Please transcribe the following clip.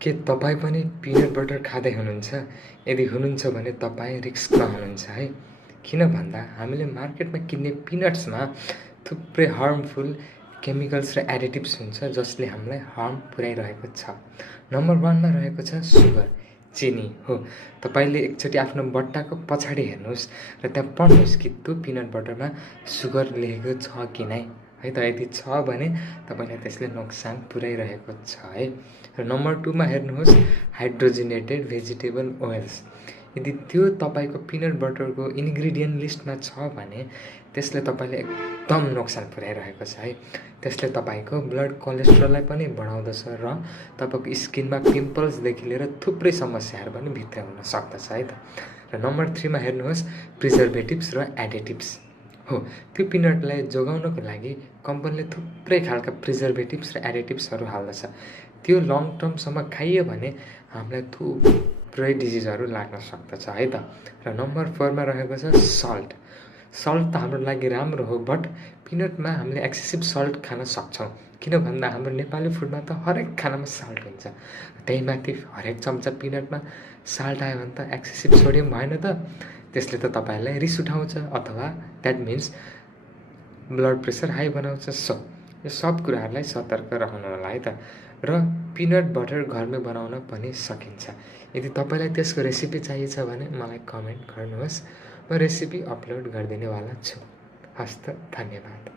के तपाईँ पनि पिनट बटर खाँदै हुनुहुन्छ? यदि हुनुहुन्छ भने तपाईँ रिस्कमा हुनुहुन्छ है। किन भन्दा हामीले मार्केटमा किन्ने पिनट्समा थुप्रै हार्मफुल केमिकल्स र एडिटिभ्स हुन्छ जसले हामीलाई हार्म पुर्याइरहेको छ। नम्बर 1 मा रहेको छ सुगर, चिनी हो। तपाईँले एकचोटि आफ्नो बट्टाको पछाडि हेर्नुहोस् र त्यहाँ पढ्नुहोस् कि त्यो पिनट बटरमा सुगर लेखेको छ कि नै है त। यदि छ भने तपाईँलाई त्यसले नोक्सान पुर्याइरहेको छ है। र नम्बर 2 मा हेर्नुहोस् हाइड्रोजिनेटेड भेजिटेबल ओइल्स। यदि त्यो तपाईँको पिनट बटरको इन्ग्रिडियन्ट लिस्टमा छ भने त्यसले तपाईँलाई एकदम नोक्सान पुर्याइरहेको छ है। त्यसले तपाईँको ब्लड कोलेस्ट्रोललाई पनि बढाउँदछ र तपाईँको स्किनमा पिम्पल्सदेखि लिएर थुप्रै समस्याहरू पनि भित्राउन सक्दछ है त। र नम्बर 3 मा हेर्नुहोस् प्रिजर्भेटिभ्स र एडिटिभ्स हो। त्यो पिनटलाई जोगाउनको लागि कम्पनीले थुप्रै खालका प्रिजर्भेटिभ्स र एडिटिभ्सहरू हाल्दछ। त्यो लङ टर्मसम्म खाइयो भने हामीलाई थुप्रै डिजिजहरू लाग्न सक्दछ है त। र नम्बर 4 मा रहेको छ सल्ट। सल्ट त हाम्रो लागि राम्रो हो, बट पिनटमा हामीले एक्सेसिभ सल्ट खान सक्छौँ। किन भन्दा हाम्रो नेपाली फुडमा त हरेक खानामा सल्ट हुन्छ। त्यही माथि हरेक चम्चा पिनटमा साल्ट आयो भने त एक्सेसिभ सोडियम भएन त। त्यसले त तपाईँलाई रिस उठाउँछ अथवा that means blood pressure high बनाउँछ। सो यो सब कुराहरूलाई सतर्क रहनु होला है त। र पिनट बटर घरमै बनाउन पनि सकिन्छ। यदि तपाईँलाई त्यसको रेसिपी चाहिन्छ भने मलाई कमेन्ट गर्नुहोस्, म रेसिपी अपलोड गरिदिनेवाला छु। हस्त, धन्यवाद।